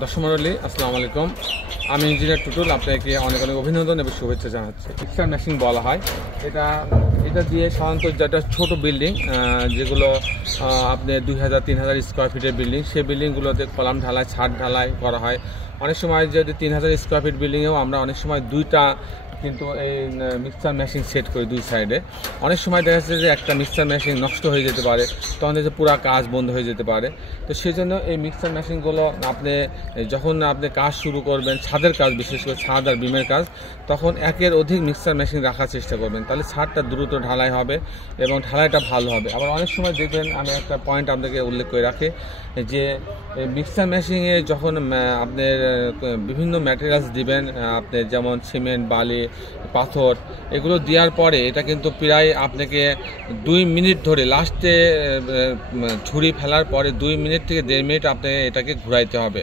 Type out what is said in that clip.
দর্শক মণ্ডলী আসসালামু আলাইকুম। আমি ইঞ্জিনিয়ার টুটুল, আপনাকে অনেক অনেক অভিনন্দন এবং শুভেচ্ছা জানাচ্ছি। মিক্সার মেশিন বলা হয় এটা দিয়ে সাধারণত যেটা ছোট বিল্ডিং, যেগুলো আপনি 2000-3000 স্কোয়ার ফিটের বিল্ডিং, সেই বিল্ডিংগুলোতে কলাম ঢালাই, ছাদ ঢালাই করা হয়। অনেক সময় যদি 3000 স্কোয়ার ফিট বিল্ডিংয়েও আমরা অনেক সময় দুইটা কিন্তু এই মিক্সার মেশিন সেট করি দুই সাইডে। অনেক সময় দেখা যাচ্ছে যে একটা মিক্সার মেশিন নষ্ট হয়ে যেতে পারে, তখন দেখছে পুরো কাজ বন্ধ হয়ে যেতে পারে। তো সেই জন্য এই মিক্সার মেশিনগুলো যখন আপনি কাজ শুরু করবেন, ছাদের কাজ, বিশেষ করে ছাদ আর বিমের কাজ, তখন একের অধিক মিক্সার মেশিন রাখার চেষ্টা করবেন, তাহলে ছাদটা দ্রুত ঢালাই হবে এবং ঢালাইটা ভালো হবে। আবার অনেক সময় দেখবেন, আমি একটা পয়েন্ট আপনাকে উল্লেখ করে রাখি, যে মিক্সার মেশিনে যখন আপনার বিভিন্ন ম্যাটেরিয়ালস দিবেন, আপনি যেমন সিমেন্ট, বালি, পাথর, এগুলো দেওয়ার পরে এটা কিন্তু প্রায় আপনাকে 2 মিনিট ধরে, লাস্টে ছুরি ফেলার পরে 2 মিনিট থেকে 1.5 মিনিট আপনি এটাকে ঘুরাইতে হবে।